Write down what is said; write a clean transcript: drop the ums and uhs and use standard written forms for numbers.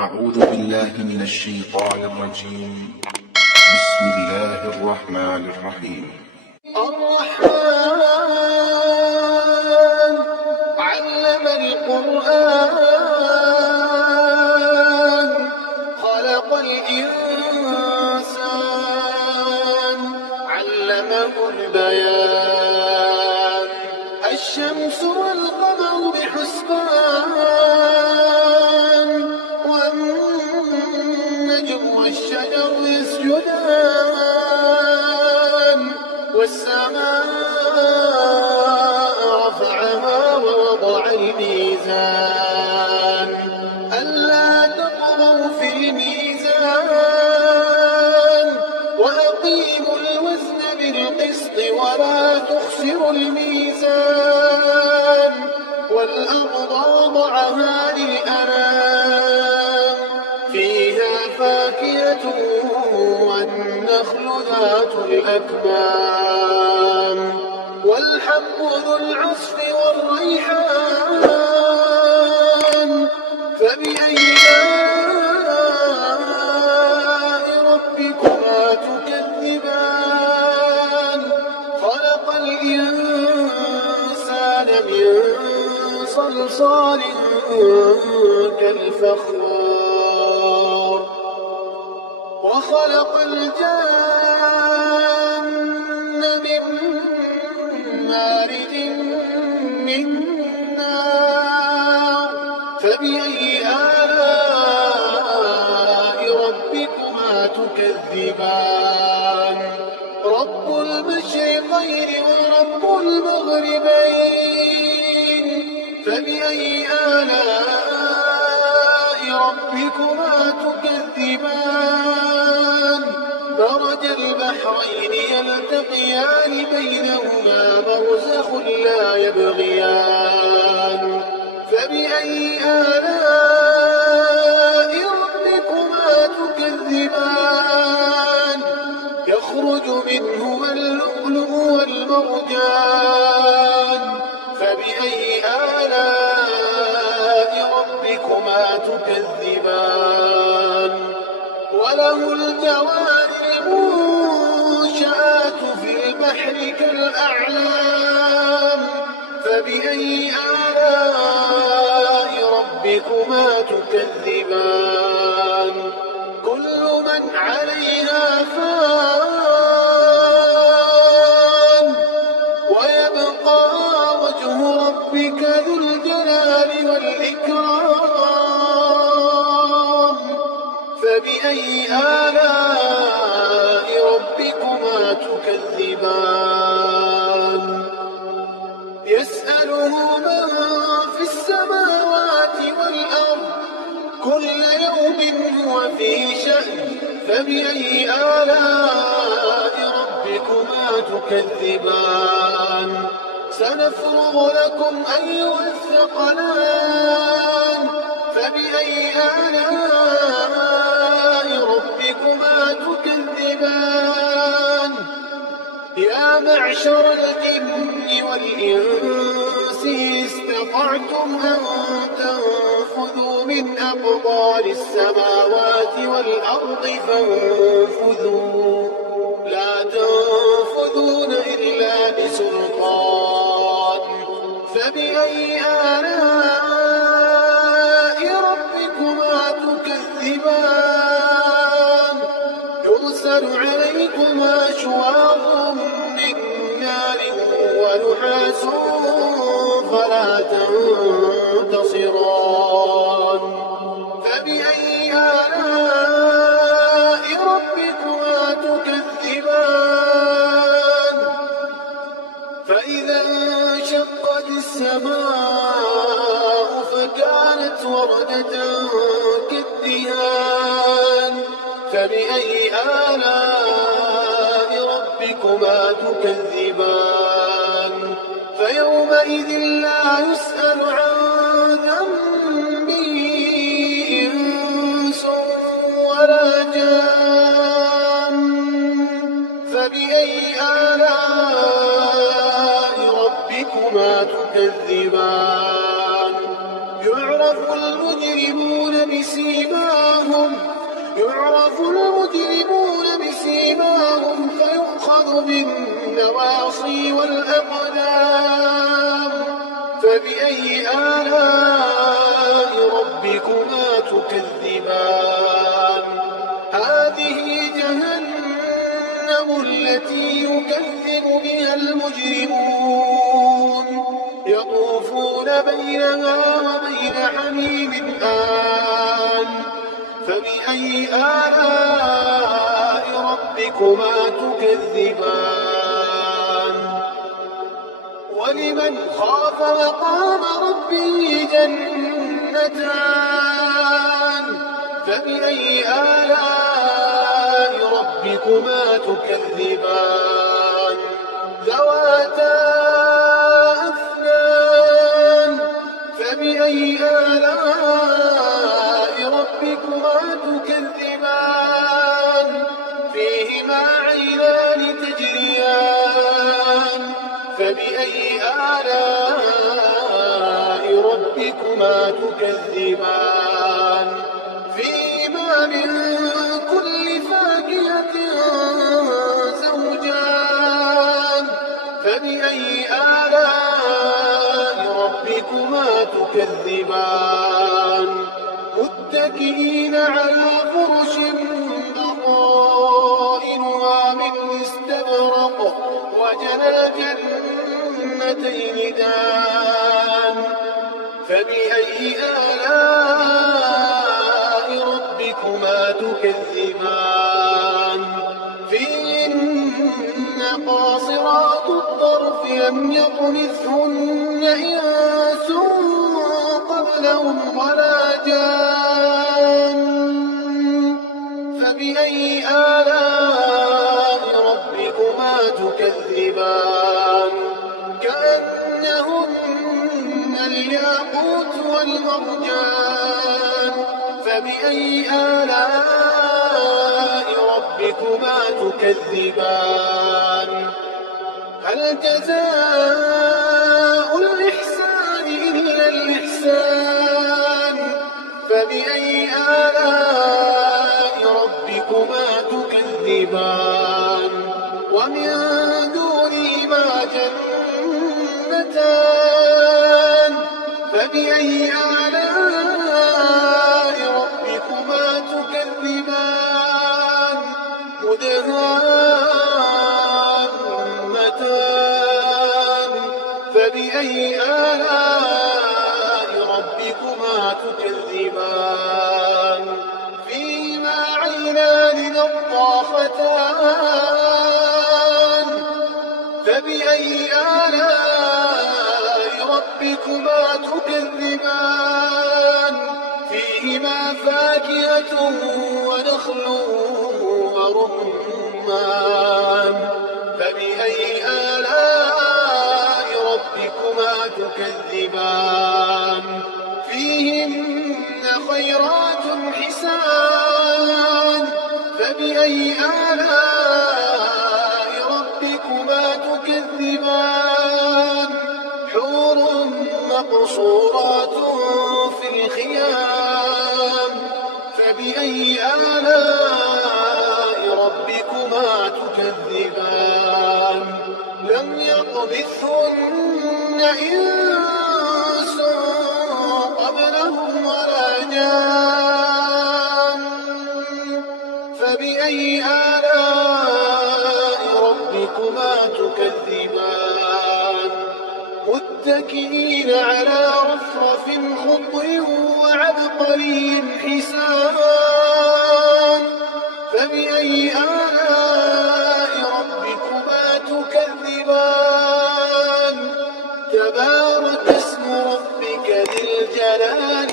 أعوذ بالله من الشيطان الرجيم. بسم الله الرحمن الرحيم. الرحمن علم القرآن خلق الإنسان علمه البيان الشمس والقمر بحسبان والنجم والشجر يسجدان والسماء رفعها ووضع الميزان ألا تطغوا في الميزان وأقيموا الوزن بالقسط ولا تخسروا الميزان والأرض وضعها للأنام فيها فاكهة والنخل ذات الأكمام والحب ذو العصف والريحان فبأي آلاء ربكما تكذبان خلق الإنسان من صلصال كالفخار وخلق الجن من مارج من نار فبأي آلاء ربكما تكذبان رب المشرقين ورب المغربين فبأي آلاء ربكما تكذبان مرج البحرين يلتقيان بينهما برزخ لا يبغيان فبأي آلاء ربكما تكذبان يخرج منهما اللؤلؤ والمرجان فبأي آلاء ربكما تكذبان وله الجوار المنشآت في البحر كالأعلام فبأي آلاء ربكما تكذبان كل من عليها فان ويبقى وجه ربك ذو الجلال والإكرام فبأي آلاء ربكما تكذبان يسأله من في السماوات والأرض كل يوم هو في شأن فبأي آلاء ربكما تكذبان سنفرغ لكم أيها الثقلان فبأي آلاء ربكما تكذبان يا معشر الجن والإنس استطعتم أن تنفذوا من أقطار السماوات والأرض فانفذوا لا تنفذون إلا بسلطان فبأي آلاء ربكما تكذبان يرسل عليكما شواظ من نار ونحاس فلا تنتصران فبأي آلاء ربكما تكذبان فإذا انشقت السماء فكانت وردة كالدهان فبأي آلاء ربكما تكذبان فيومئذ لا يسأل عن ذنبه إنس ولا جان فبأي آلاء ربكما تكذبان يعرف المجرمون بسيماهم يعرف المجرمون بسيماهم فيؤخذ بالنواصي والأقدام فبأي آلاء ربكما تكذبان هذه جهنم التي يكذب بها المجرمون يطوفون بينها وبين حميم آن فبأي آلاء ربكما تكذبان ولمن خاف مقام ربه جنتان فبأي آلاء ربكما تكذبان ذواتا أفنان فبأي آلاء ربكما تكذبان فيهما عينان تجريان فبأي آلاء ربكما تكذبان فيهما من كل فاكهة زوجان فبأي آلاء ربكما تكذبان متكئين على فرش بطائنها من استبرق وجنى الجنتين دان فبأي آلاء ربكما تكذبان فيهن قاصرات الطرف لم يطمثهن إنس قبلهم ولا جان فبأي آلاء ربكما تكذبان كأنهن الياقوت والمرجان فبأي آلاء ربكما تكذبان هل جزاء الإحسان إلا الإحسان فبأي آلاء ربكما تكذبان ومن دونهما جنتان فبأي آلاء ربكما تكذبان مدهامتان فبأي آلاء ربكما تكذبان فيهما عينان نضاختان فبأي آلاء ربكما تكذبان فيهما فاكهة ونخل ورمان فبأي آلاء ربكما تكذبان فيهن خيرات حسان فبأي آلاء ربكما تكذبان حور مقصورات في الخيام فبأي آلاء ربكما تكذبان لم يطمثهن إنس قبلهم ولا جان فبأي آلاء ربكما تكذبان متكئين على رفرف خضر وعبقري حسان فبأي آلاء ربكما تكذبان تبارك اسم ربك ذي الجلال